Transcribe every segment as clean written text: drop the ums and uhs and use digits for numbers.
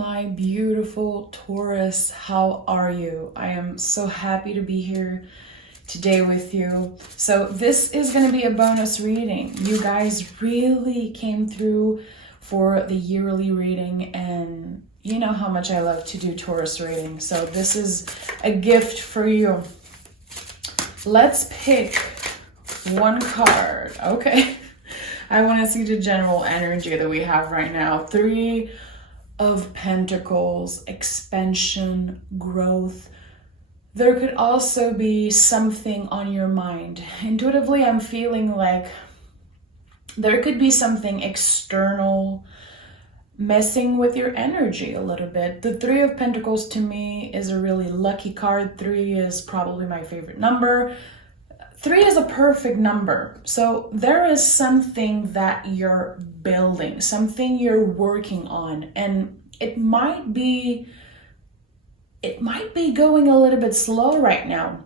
my beautiful Taurus. How are you? I am so happy to be here today with you. So this is going to be a bonus reading. You guys really came through for the yearly reading, and you know how much I love to do Taurus reading. So this is a gift for you. Let's pick one card. Okay. I want to see the general energy that we have right now. 3 of Pentacles, expansion, growth. There could also be something on your mind. Intuitively, I'm feeling like there could be something external messing with your energy a little bit. The 3 of Pentacles to me is a really lucky card. 3 is probably my favorite number. 3 is a perfect number. So there is something that you're building, something you're working on, and it might be going a little bit slow right now.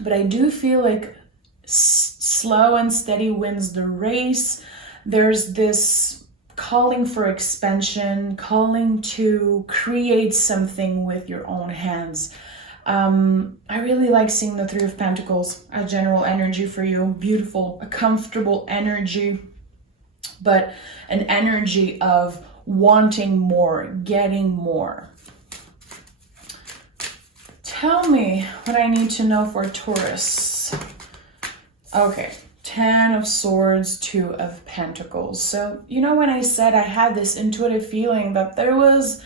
But I do feel like slow and steady wins the race. There's this calling for expansion, calling to create something with your own hands. I really like seeing the 3 of Pentacles, a general energy for you. Beautiful, a comfortable energy, but an energy of wanting more, getting more. Tell me what I need to know for Taurus. Okay, 10 of Swords, 2 of Pentacles. So, you know, when I said I had this intuitive feeling that there was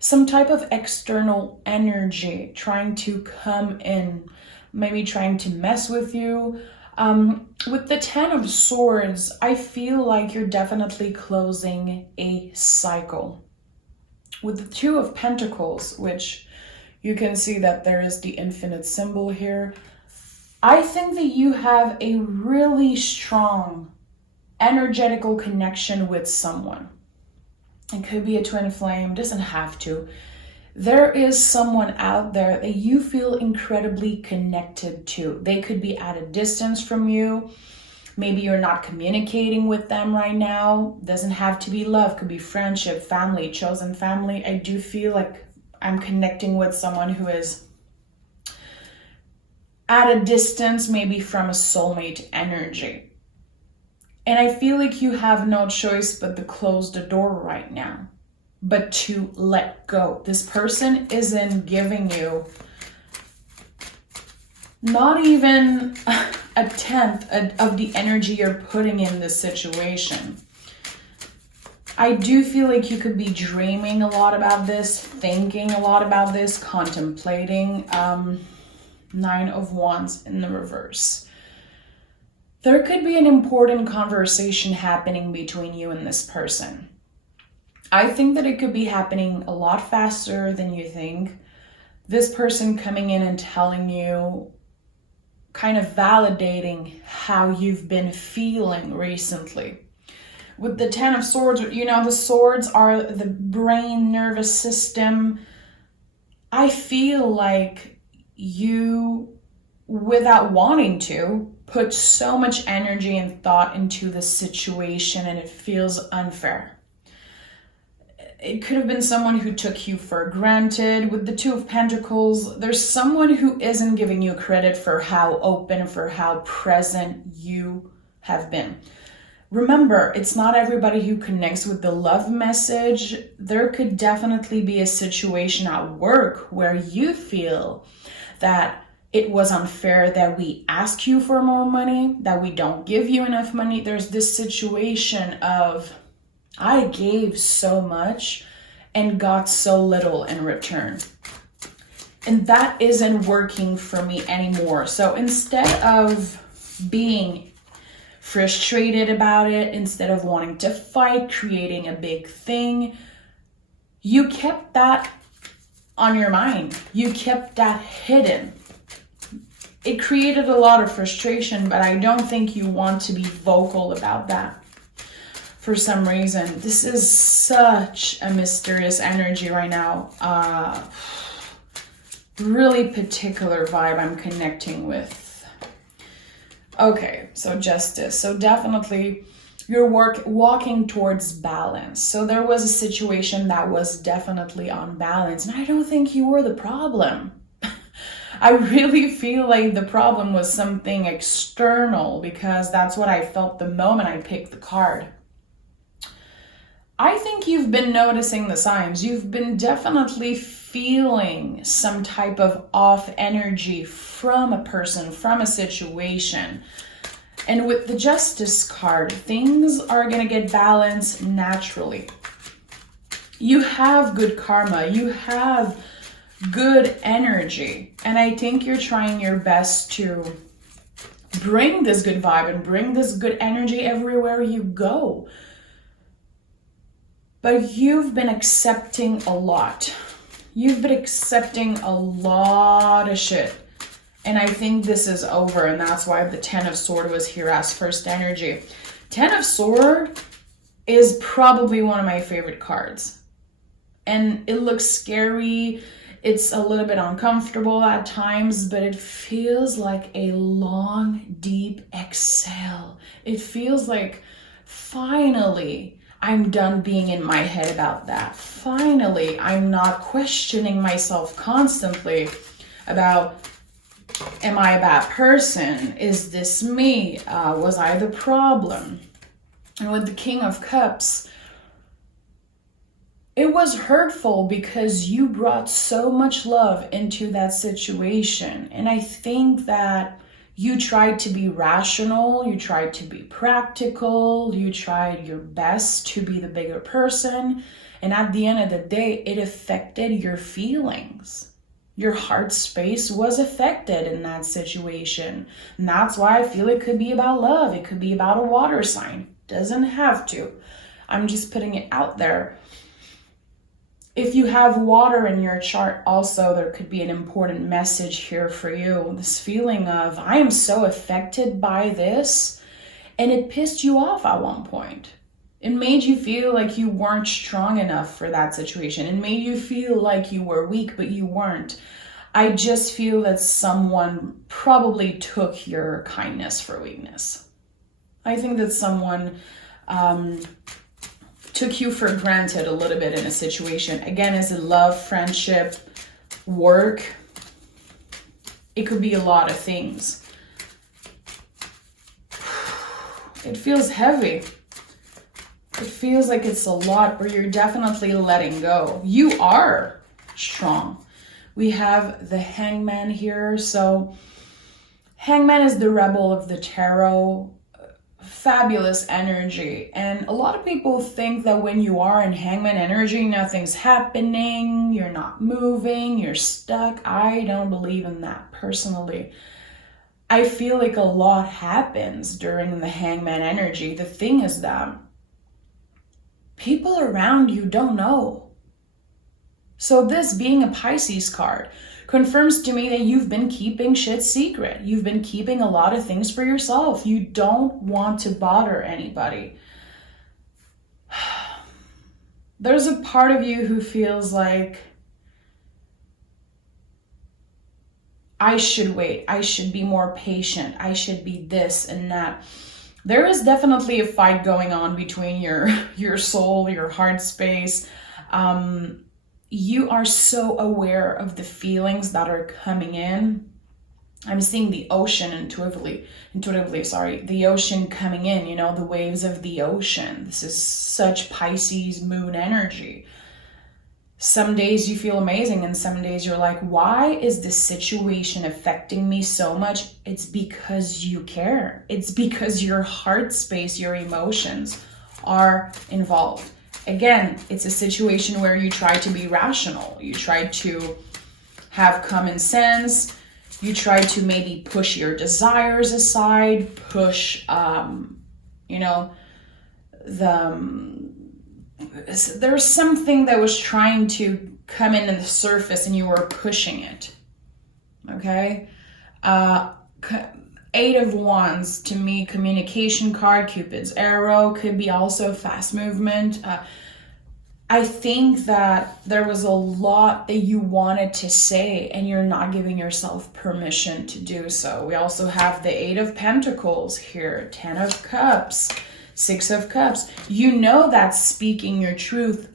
some type of external energy trying to come in, maybe trying to mess with you. With the 10 of Swords, I feel like you're definitely closing a cycle. With the 2 of Pentacles, which you can see that there is the infinite symbol here, I think that you have a really strong energetical connection with someone. It could be a twin flame, doesn't have to. There is someone out there that you feel incredibly connected to. They could be at a distance from you. Maybe you're not communicating with them right now. Doesn't have to be love, could be friendship, family, chosen family. I do feel like I'm connecting with someone who is at a distance, maybe from a soulmate energy. And I feel like you have no choice but to close the door right now, but to let go. This person isn't giving you not even a tenth of the energy you're putting in this situation. I do feel like you could be dreaming a lot about this, thinking a lot about this, contemplating. 9 of Wands in the reverse. There could be an important conversation happening between you and this person. I think that it could be happening a lot faster than you think. This person coming in and telling you, kind of validating how you've been feeling recently. With the 10 of Swords, you know, the swords are the brain, nervous system. I feel like you, without wanting to, put so much energy and thought into the situation, and it feels unfair. It could have been someone who took you for granted. With the 2 of Pentacles, there's someone who isn't giving you credit for how open, for how present you have been. Remember, it's not everybody who connects with the love message. There could definitely be a situation at work where you feel that it was unfair that we ask you for more money, that we don't give you enough money. There's this situation of, I gave so much and got so little in return. And that isn't working for me anymore. So instead of being frustrated about it, instead of wanting to fight, creating a big thing, you kept that on your mind. You kept that hidden. It created a lot of frustration, but I don't think you want to be vocal about that for some reason. This is such a mysterious energy right now. Really particular vibe I'm connecting with. Okay, so Justice. So definitely you're walking towards balance. So there was a situation that was definitely unbalanced, and I don't think you were the problem. I really feel like the problem was something external, because that's what I felt the moment I picked the card. I think you've been noticing the signs. You've been definitely feeling some type of off energy from a person, from a situation. And with the Justice card, things are going to get balanced naturally. You have good karma. You have good energy. And I think you're trying your best to bring this good vibe and bring this good energy everywhere you go. But you've been accepting a lot. You've been accepting a lot of shit. And I think this is over, and that's why the Ten of Swords was here as first energy. Ten of Swords is probably one of my favorite cards. And it looks scary. It's a little bit uncomfortable at times, but it feels like a long, deep exhale. It feels like finally I'm done being in my head about that. Finally, I'm not questioning myself constantly about, am I a bad person? Is this me? Was I the problem? And with the King of Cups, it was hurtful because you brought so much love into that situation. And I think that you tried to be rational, you tried to be practical, you tried your best to be the bigger person. And at the end of the day, it affected your feelings. Your heart space was affected in that situation. And that's why I feel it could be about love. It could be about a water sign. Doesn't have to. I'm just putting it out there. If you have water in your chart also, there could be an important message here for you. This feeling of, I am so affected by this, and it pissed you off at one point. It made you feel like you weren't strong enough for that situation. It made you feel like you were weak, but you weren't. I just feel that someone probably took your kindness for weakness. I think that someone took you for granted a little bit in a situation. Again, is it love, friendship, work? It could be a lot of things. It feels heavy. It feels like it's a lot, but you're definitely letting go. You are strong. We have the Hangman here. So Hangman is the rebel of the tarot. Fabulous energy. And a lot of people think that when you are in Hangman energy, nothing's happening, you're not moving, you're stuck. I don't believe in that personally. I feel like a lot happens during the Hangman energy. The thing is that people around you don't know. So this being a Pisces card confirms to me that you've been keeping shit secret. You've been keeping a lot of things for yourself. You don't want to bother anybody. There's a part of you who feels like, I should wait. I should be more patient. I should be this and that. There is definitely a fight going on between your soul, your heart space. You are so aware of the feelings that are coming in. I'm seeing the ocean intuitively, the ocean coming in, you know, the waves of the ocean. This is such Pisces moon energy. Some days you feel amazing and some days you're like, why is this situation affecting me so much? It's because you care. It's because your heart space, your emotions are involved. Again, it's a situation where you try to be rational. You try to have common sense. You try to maybe push your desires aside, push, there's something that was trying to come in the surface and you were pushing it. Okay? Eight of Wands, to me, communication card, Cupid's arrow, could be also fast movement. I think that there was a lot that you wanted to say and you're not giving yourself permission to do so. We also have the Eight of Pentacles here, Ten of Cups, Six of Cups. You know that speaking your truth,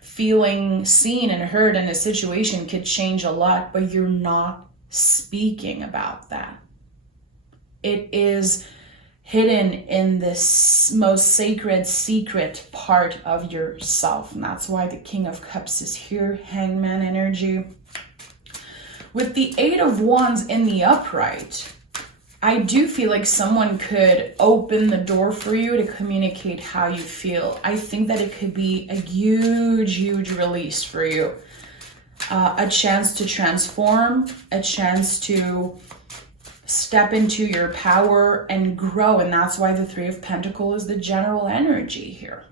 feeling seen and heard in a situation could change a lot, but you're not speaking about that. It is hidden in this most sacred secret part of yourself. And that's why the King of Cups is here, Hangman energy. With the Eight of Wands in the upright, I do feel like someone could open the door for you to communicate how you feel. I think that it could be a huge, huge release for you. A chance to transform, a chance to step into your power and grow. And that's why the Three of Pentacles is the general energy here.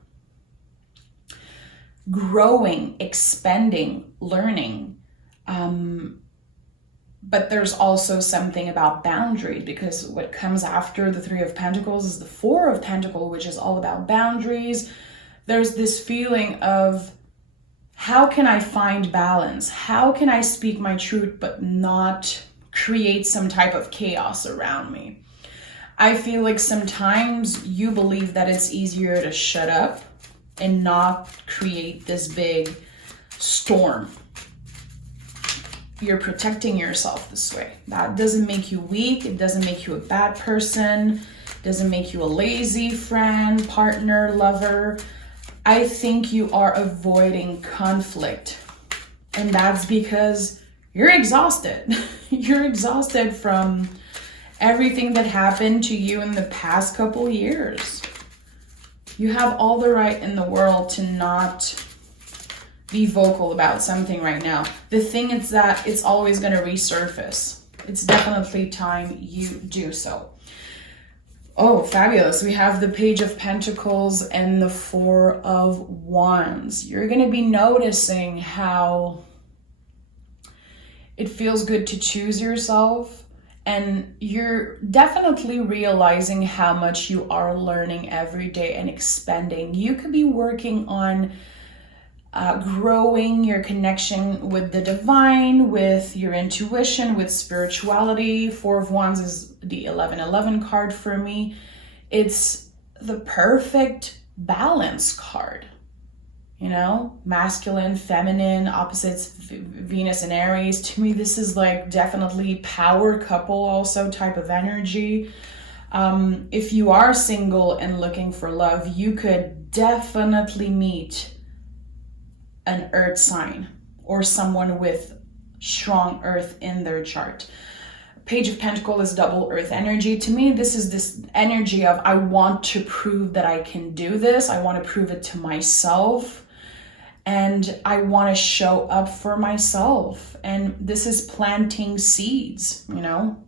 Growing, expanding, learning. But there's also something about boundaries, because what comes after the Three of Pentacles is the Four of Pentacles, which is all about boundaries. There's this feeling of, how can I find balance? How can I speak my truth but not create some type of chaos around me? I feel like sometimes you believe that it's easier to shut up and not create this big storm. You're protecting yourself this way. That doesn't make you weak. It doesn't make you a bad person. It doesn't make you a lazy friend, partner, lover. I think you are avoiding conflict. And that's because you're exhausted. You're exhausted from everything that happened to you in the past couple years. You have all the right in the world to not be vocal about something right now. The thing is that it's always going to resurface. It's definitely time you do so. Oh, fabulous. We have the Page of Pentacles and the Four of Wands. You're going to be noticing how it feels good to choose yourself. And you're definitely realizing how much you are learning every day and expanding. You could be working on growing your connection with the divine, with your intuition, with spirituality. Four of Wands is the 1111 card for me. It's the perfect balance card. You know, masculine, feminine, opposites, Venus and Aries. To me, this is like definitely power couple also type of energy. If you are single and looking for love, you could definitely meet an earth sign or someone with strong earth in their chart. Page of Pentacles is double earth energy. To me, this is this energy of, I want to prove that I can do this. I want to prove it to myself. And I want to show up for myself. And this is planting seeds, you know,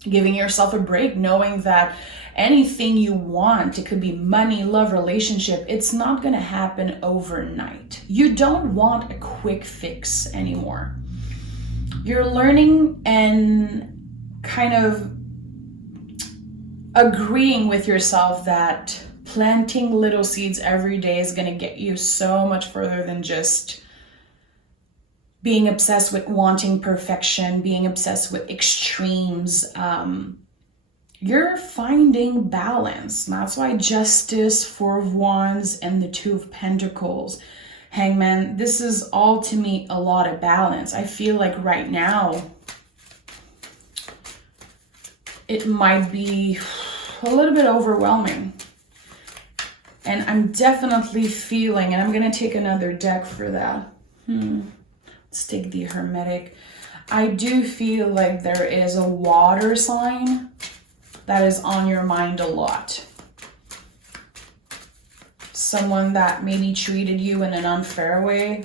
giving yourself a break, knowing that anything you want, it could be money, love, relationship, it's not going to happen overnight. You don't want a quick fix anymore. You're learning and kind of agreeing with yourself that planting little seeds every day is going to get you so much further than just being obsessed with wanting perfection, being obsessed with extremes. You're finding balance. That's why Justice, Four of Wands, and the Two of Pentacles, Hangman, this is all to me a lot of balance. I feel like right now it might be a little bit overwhelming. And I'm definitely feeling, and I'm going to take another deck for that. Let's take the Hermetic. I do feel like there is a water sign that is on your mind a lot. Someone that maybe treated you in an unfair way.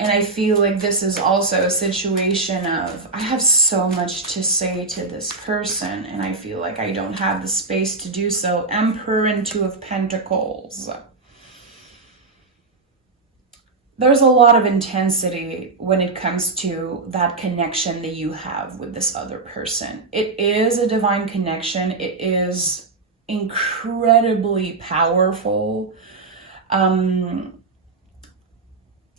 And I feel like this is also a situation of, I have so much to say to this person, and I feel like I don't have the space to do so. Emperor and Two of Pentacles. There's a lot of intensity when it comes to that connection that you have with this other person. It is a divine connection. It is incredibly powerful.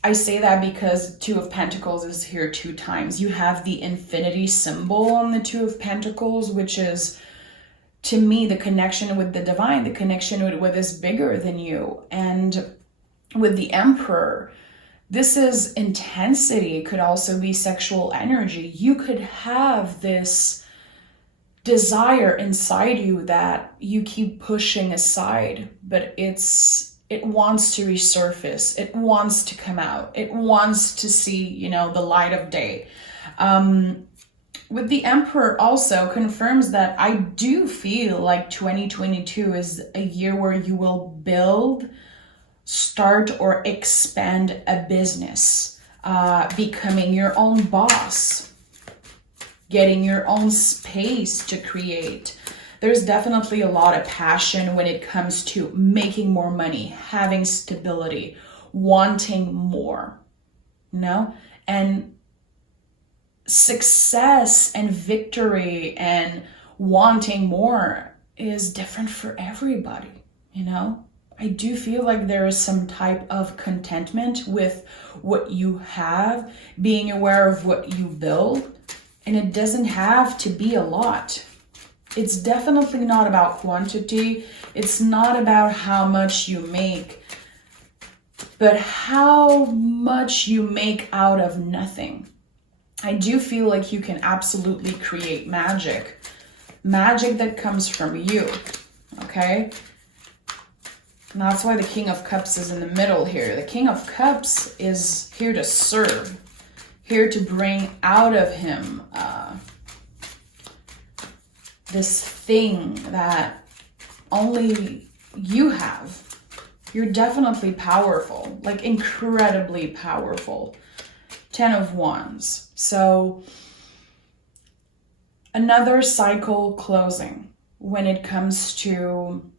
I say that because Two of Pentacles is here 2 times. You have the infinity symbol on the Two of Pentacles, which is to me, the connection with the divine, the connection with what is bigger than you. And with the Emperor, this is intensity. It could also be sexual energy. You could have this desire inside you that you keep pushing aside, but it wants to resurface. It wants to come out. It wants to see, the light of day. With the Emperor also confirms that I do feel like 2022 is a year where you will build, start, or expand a business, becoming your own boss, getting your own space to create. There's definitely a lot of passion when it comes to making more money, having stability, wanting more, and success and victory and wanting more is different for everybody, I do feel like there is some type of contentment with what you have, being aware of what you build, and it doesn't have to be a lot. It's definitely not about quantity. It's not about how much you make, but how much you make out of nothing. I do feel like you can absolutely create magic that comes from you, okay? And that's why the King of Cups is in the middle here. The King of Cups is here to serve, here to bring out of him this thing that only you have. You're definitely powerful, like incredibly powerful. 10 of Wands. So another cycle closing when it comes to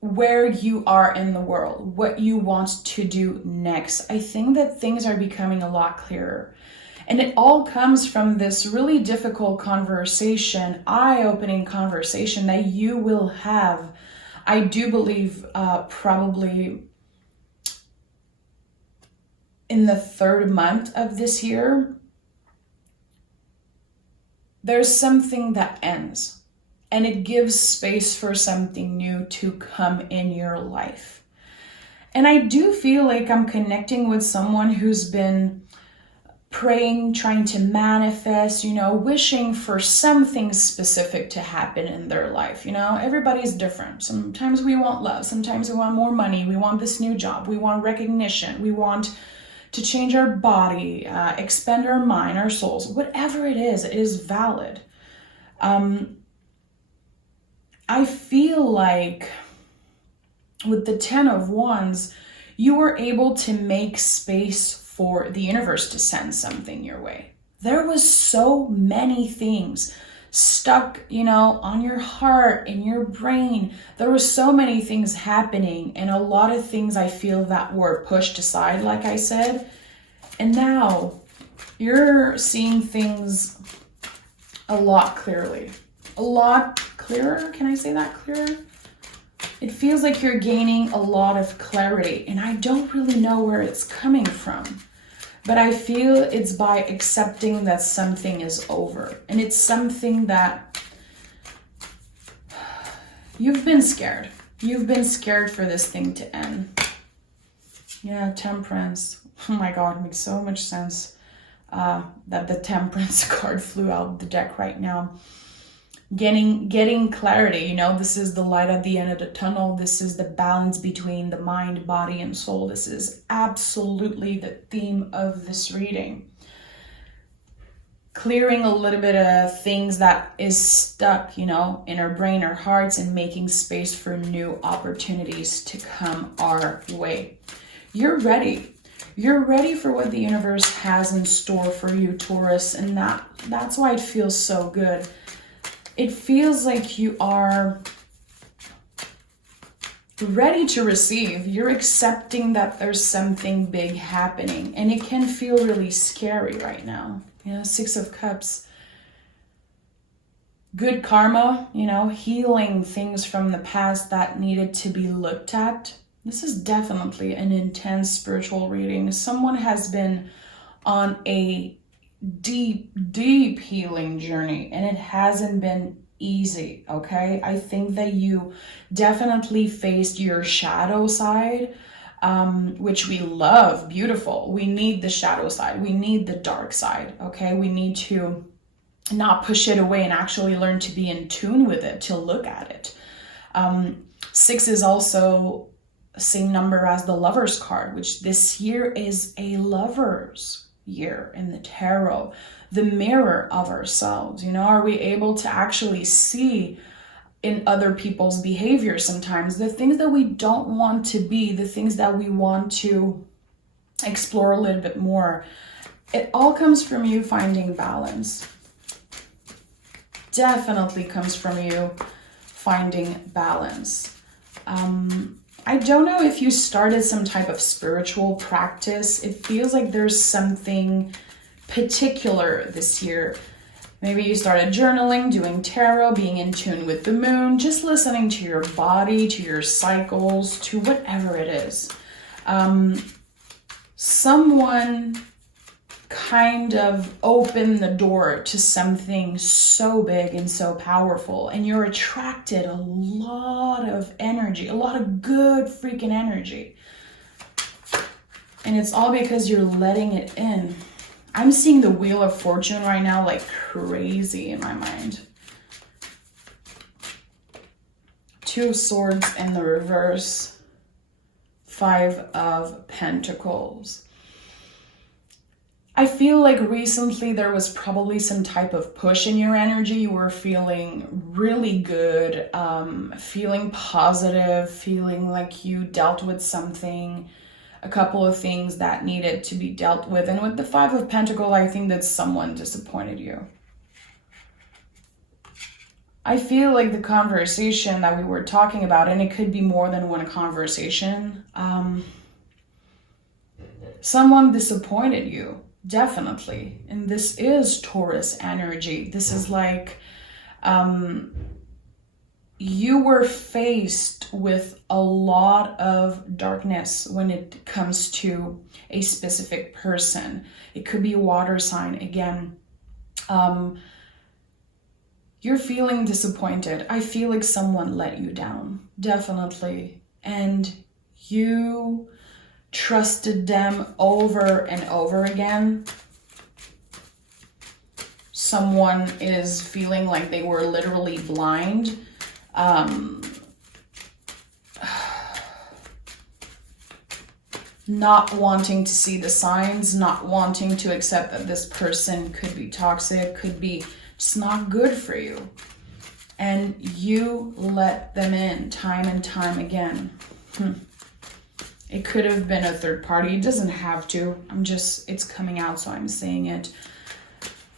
where you are in the world, what you want to do next. I think that things are becoming a lot clearer. And it all comes from this really difficult conversation, eye-opening conversation that you will have, I do believe, probably in the 3rd month of this year. There's something that ends, and it gives space for something new to come in your life. And I do feel like I'm connecting with someone who's been praying, trying to manifest, wishing for something specific to happen in their life. Everybody's different. Sometimes we want love. Sometimes we want more money. We want this new job. We want recognition. We want to change our body, expand our mind, our souls. Whatever it is valid. I feel like with the 10 of Wands, you were able to make space for the universe to send something your way. There was so many things stuck, on your heart, in your brain. There were so many things happening, and a lot of things I feel that were pushed aside, like I said. And now you're seeing things a lot clearly. A lot clearer? Can I say that clearer? It feels like you're gaining a lot of clarity, and I don't really know where it's coming from. But I feel it's by accepting that something is over. And it's something that you've been scared. You've been scared for this thing to end. Yeah, Temperance. Oh my God, it makes so much sense that the Temperance card flew out of the deck right now. Getting clarity, this is the light at the end of the tunnel. This is the balance between the mind, body, and soul. This is absolutely the theme of this reading. Clearing a little bit of things that is stuck, in our brain, our hearts, and making space for new opportunities to come our way. You're ready. You're ready for what the universe has in store for you, Taurus, and that's why it feels so good. It feels like you are ready to receive. You're accepting that there's something big happening, and it can feel really scary right now. 6 of Cups. Good karma, healing things from the past that needed to be looked at. This is definitely an intense spiritual reading. Someone has been on a deep healing journey, and it hasn't been easy, okay? I think that you definitely faced your shadow side, which we love, beautiful. We need the shadow side. We need the dark side, okay? We need to not push it away and actually learn to be in tune with it, to look at it. 6 is also the same number as the Lover's card, which this year is a Lover's year in the tarot, the mirror of ourselves. You know, are we able to actually see in other people's behavior sometimes the things that we don't want to be, the things that we want to explore a little bit more? It all comes from you finding balance. Definitely comes from you finding balance. I don't know if you started some type of spiritual practice. It feels like there's something particular this year. Maybe you started journaling, doing tarot, being in tune with the moon, just listening to your body, to your cycles, to whatever it is. Someone kind of opened the door to something so big and so powerful, and you're attracted a lot of energy, a lot of good freaking energy. And it's all because you're letting it in. I'm seeing the Wheel of Fortune right now like crazy in my mind. 2 of Swords in the reverse. 5 of Pentacles. I feel like recently there was probably some type of push in your energy. You were feeling really good, feeling positive, feeling like you dealt with something, a couple of things that needed to be dealt with. And with the 5 of Pentacles, I think that someone disappointed you. I feel like the conversation that we were talking about, and it could be more than one conversation, someone disappointed you. Definitely. And this is Taurus energy. This is like you were faced with a lot of darkness when it comes to a specific person. It could be a water sign again. You're feeling disappointed. I feel like someone let you down. Definitely. And you trusted them over and over again. Someone is feeling like they were literally blind. Not wanting to see the signs, not wanting to accept that this person could be toxic, could be just not good for you. And you let them in time and time again. It could have been a third party. It doesn't have to. It's coming out, so I'm saying it.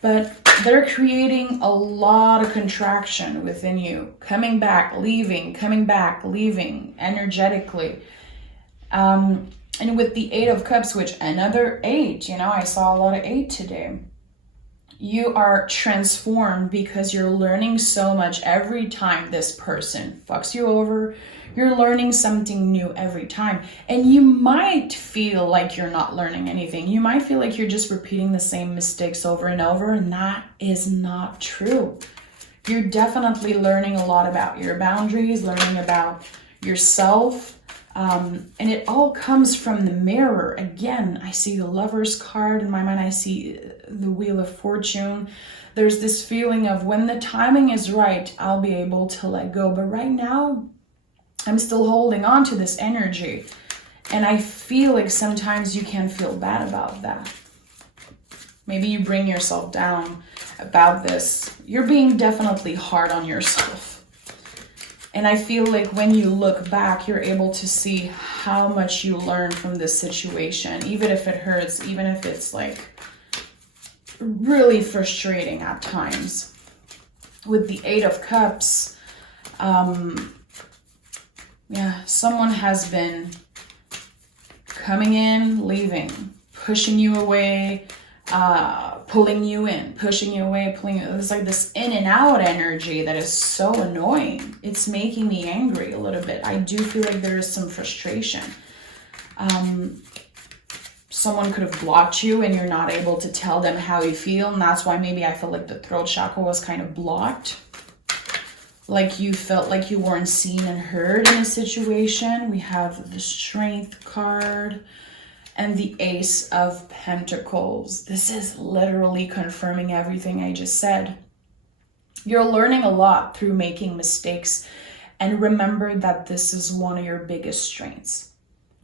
But they're creating a lot of contraction within you. Coming back, leaving energetically. And with the 8 of Cups, which another 8, you know, I saw a lot of 8 today. You are transformed because you're learning so much every time this person fucks you over. You're learning something new every time. And you might feel like you're not learning anything. You might feel like you're just repeating the same mistakes over and over, and that is not true. You're definitely learning a lot about your boundaries, learning about yourself. And it all comes from the mirror. Again, I see the Lover's card in my mind. I see the Wheel of Fortune. There's this feeling of when the timing is right, I'll be able to let go. But right now, I'm still holding on to this energy. And I feel like sometimes you can feel bad about that. Maybe you bring yourself down about this. You're being definitely hard on yourself. And I feel like when you look back, you're able to see how much you learned from this situation, even if it hurts, even if it's like really frustrating at times. With the 8 of Cups, someone has been coming in, leaving, pushing you away, pulling you in, pushing you away, pulling you. It's like this in and out energy that is so annoying. It's making me angry a little bit. I do feel like there is some frustration. someone could have blocked you and you're not able to tell them how you feel. And that's why maybe I felt like the throat chakra was kind of blocked. Like you felt like you weren't seen and heard in a situation. We have the Strength card and the Ace of Pentacles. This is literally confirming everything I just said. You're learning a lot through making mistakes. And remember that this is one of your biggest strengths.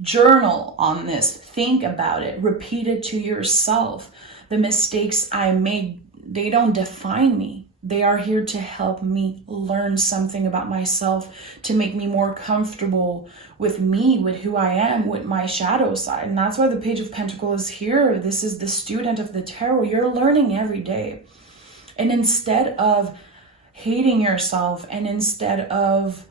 Journal on this. Think about it. Repeat it to yourself. The mistakes I made, they don't define me. They are here to help me learn something about myself, to make me more comfortable with me, with who I am, with my shadow side. And that's why the Page of Pentacles is here. This is the student of the tarot. You're learning every day. And instead of hating yourself and instead of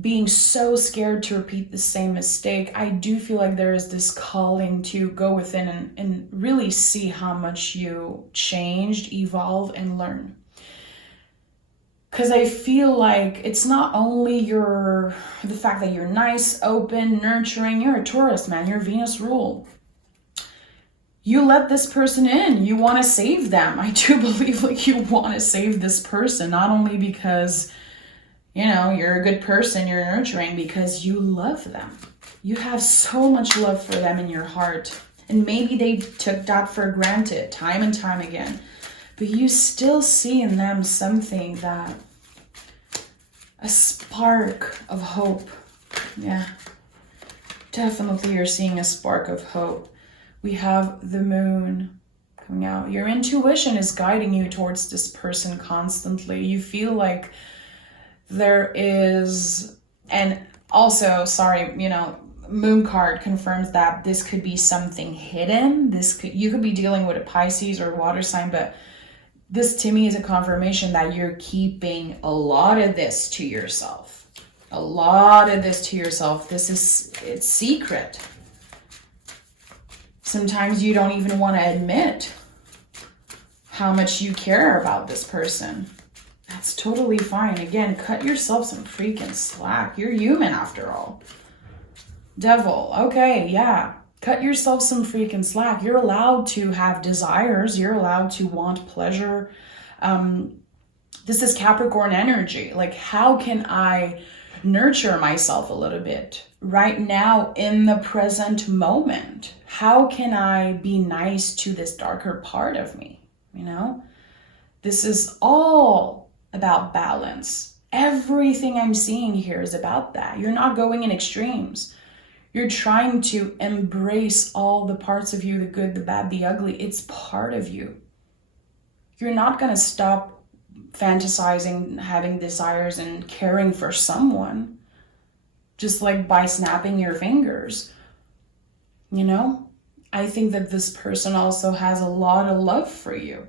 being so scared to repeat the same mistake, I do feel like there is this calling to go within and really see how much you changed, evolve, and learn. Because I feel like it's not only the fact that you're nice, open, nurturing. You're a Taurus, man. You're Venus rule. You let this person in. You want to save them. I do believe like you want to save this person, not only because, you know, you're a good person, you're nurturing, because you love them. You have so much love for them in your heart. And maybe they took that for granted time and time again. But you still see in them something that, a spark of hope. Yeah, definitely you're seeing a spark of hope. We have the moon coming out. Your intuition is guiding you towards this person constantly. You feel like there is, and also, sorry, you know, moon card confirms that this could be something hidden. You could be dealing with a Pisces or water sign, but this to me is a confirmation that you're keeping a lot of this to yourself. A lot of this to yourself. It's secret. Sometimes you don't even want to admit how much you care about this person. That's totally fine. Again, cut yourself some freaking slack. You're human after all. Devil, okay, yeah. Cut yourself some freaking slack. You're allowed to have desires. You're allowed to want pleasure. This is Capricorn energy. Like, how can I nurture myself a little bit right now in the present moment? How can I be nice to this darker part of me? You know, this is all about balance. Everything I'm seeing here is about that. You're not going in extremes. You're trying to embrace all the parts of you, the good, the bad, the ugly. It's part of you. You're not going to stop fantasizing, having desires, and caring for someone just like by snapping your fingers. You know, I think that this person also has a lot of love for you.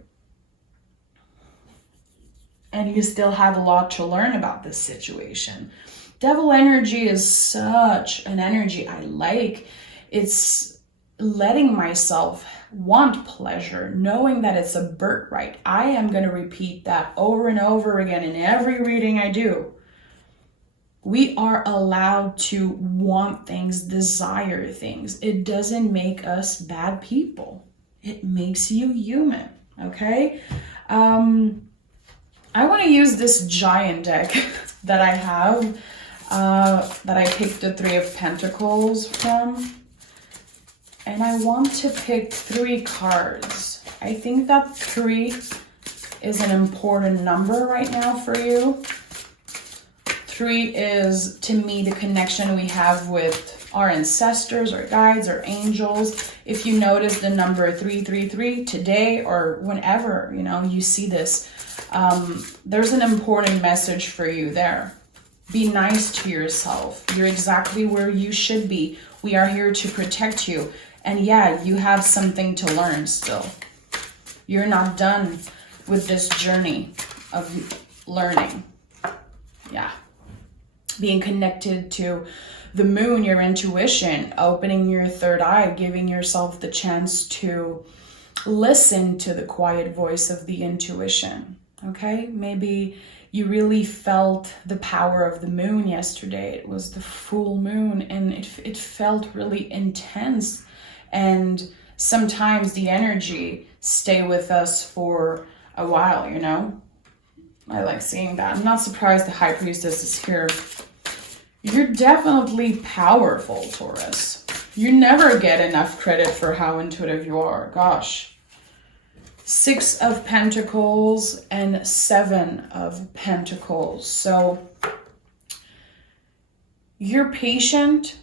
And you still have a lot to learn about this situation. Devil energy is such an energy I like. It's letting myself want pleasure, knowing that it's a birthright. I am going to repeat that over and over again in every reading I do. We are allowed to want things, desire things. It doesn't make us bad people. It makes you human, okay? I want to use this giant deck that I have, that I picked the Three of Pentacles from. And I want to pick 3 cards. I think that 3 is an important number right now for you. 3 is, to me, the connection we have with our ancestors, our guides, our angels. If you notice the number 333 today or whenever, you know, you see this, there's an important message for you there. Be nice to yourself. You're exactly where you should be. We are here to protect you. And yeah, you have something to learn still. You're not done with this journey of learning. Yeah. Being connected to the moon, your intuition, opening your third eye, giving yourself the chance to listen to the quiet voice of the intuition. Okay? Maybe you really felt the power of the moon yesterday. It was the full moon and it felt really intense. And sometimes the energy stay with us for a while, you know? I like seeing that. I'm not surprised the High Priestess is here. You're definitely powerful, Taurus. You never get enough credit for how intuitive you are. Gosh. 6 of Pentacles and 7 of Pentacles. So you're patient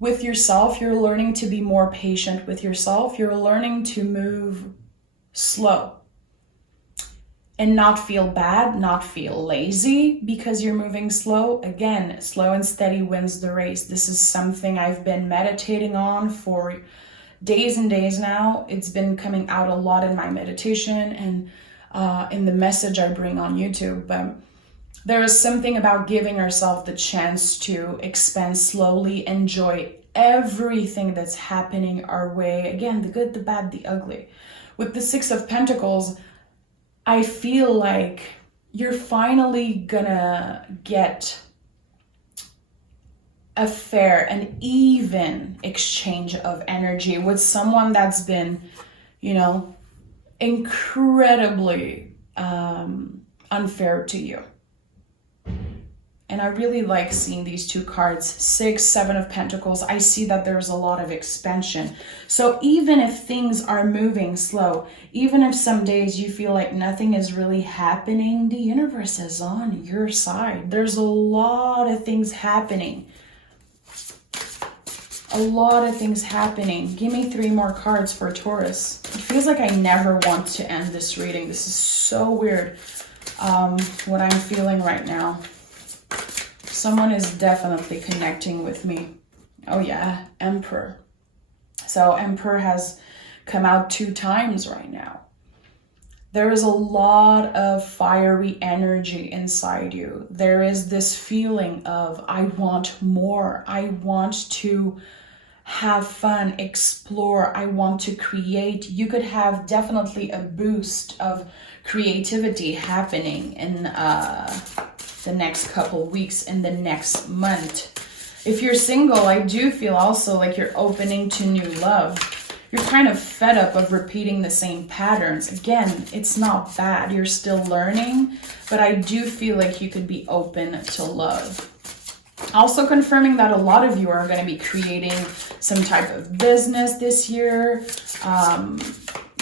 with yourself. You're learning to be more patient with yourself. You're learning to move slow and not feel bad, not feel lazy because you're moving slow. Again, slow and steady wins the race. This is something I've been meditating on for days and days now. It's been coming out a lot in my meditation and in the message I bring on YouTube. But there is something about giving ourselves the chance to expand slowly, enjoy everything that's happening our way. Again, the good, the bad, the ugly. With the 6 of Pentacles, I feel like you're finally gonna get a fair and even exchange of energy with someone that's been, you know, incredibly unfair to you. And I really like seeing these 2 cards, 6, 7 of Pentacles. I see that there's a lot of expansion. So even if things are moving slow, even if some days you feel like nothing is really happening, the universe is on your side. There's a lot of things happening. A lot of things happening. Give me 3 more cards for Taurus. It feels like I never want to end this reading. This is so weird, what I'm feeling right now. Someone is definitely connecting with me. Oh yeah, Emperor. So Emperor has come out 2 times right now. There is a lot of fiery energy inside you. There is this feeling of, I want more. I want to have fun, explore. I want to create. You could have definitely a boost of creativity happening in the next couple weeks, in the next month. If you're single, I do feel also like you're opening to new love. You're kind of fed up of repeating the same patterns. Again, it's not bad. You're still learning, but I do feel like you could be open to love. Also confirming that a lot of you are going to be creating some type of business this year.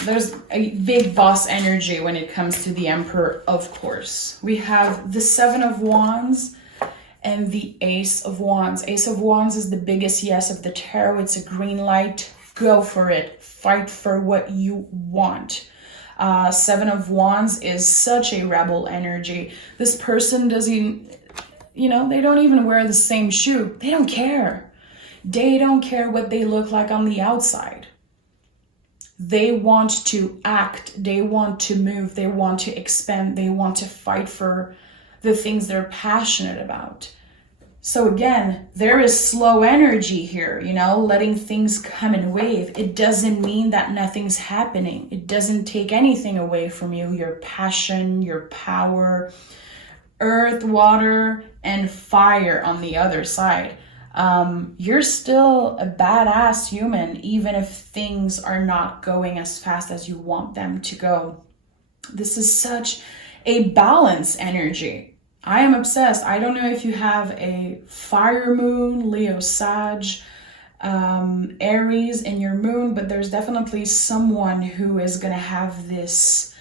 There's a big boss energy when it comes to the Emperor, of course. We have the 7 of Wands and the Ace of Wands. Ace of Wands is the biggest yes of the tarot. It's a green light. Go for it. Fight for what you want. 7 of Wands is such a rebel energy. This person doesn't, you know, they don't even wear the same shoe. They don't care. They don't care what they look like on the outside. They want to act, they want to move, they want to expand, they want to fight for the things they're passionate about. So again, there is slow energy here, you know, letting things come in wave. It doesn't mean that nothing's happening. It doesn't take anything away from you, your passion, your power. Earth, water, and fire on the other side. You're still a badass human, even if things are not going as fast as you want them to go. This is such a balance energy. I am obsessed. I don't know if you have a fire moon, Leo, Sag, Aries in your moon, but there's definitely someone who is going to have this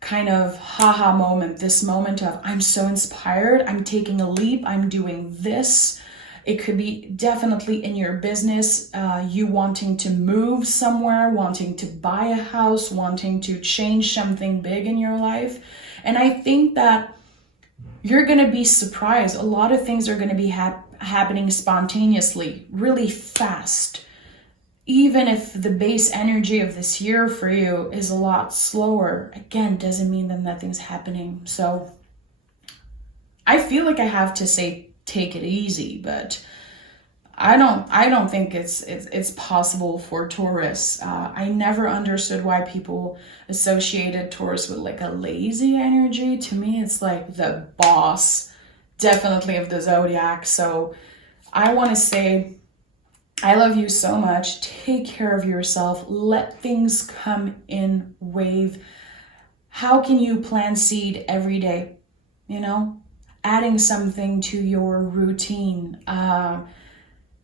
kind of haha moment, this moment of, I'm so inspired, I'm taking a leap, I'm doing this. It could be definitely in your business, you wanting to move somewhere, wanting to buy a house, wanting to change something big in your life. And I think that you're going to be surprised. A lot of things are going to be happening spontaneously, really fast. Even if the base energy of this year for you is a lot slower, again, doesn't mean that nothing's happening. So I feel like I have to say, take it easy, but I don't think it's possible for Taurus. I never understood why people associated Taurus with like a lazy energy. To me, it's like the boss, definitely of the zodiac. So I want to say, I love you so much. Take care of yourself. Let things come in wave. How can you plant seed every day? You know, adding something to your routine,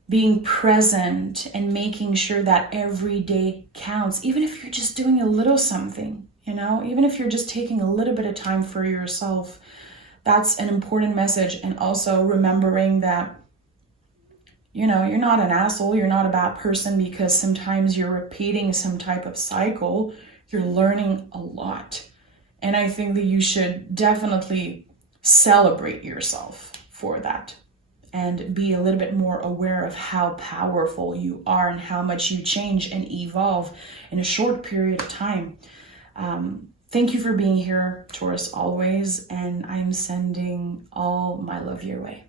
being present and making sure that every day counts, even if you're just doing a little something, you know, even if you're just taking a little bit of time for yourself. That's an important message. And also remembering that, you know, you're not an asshole, you're not a bad person because sometimes you're repeating some type of cycle. You're learning a lot. And I think that you should definitely celebrate yourself for that and be a little bit more aware of how powerful you are and how much you change and evolve in a short period of time. Thank you for being here, Taurus, always, and I'm sending all my love your way.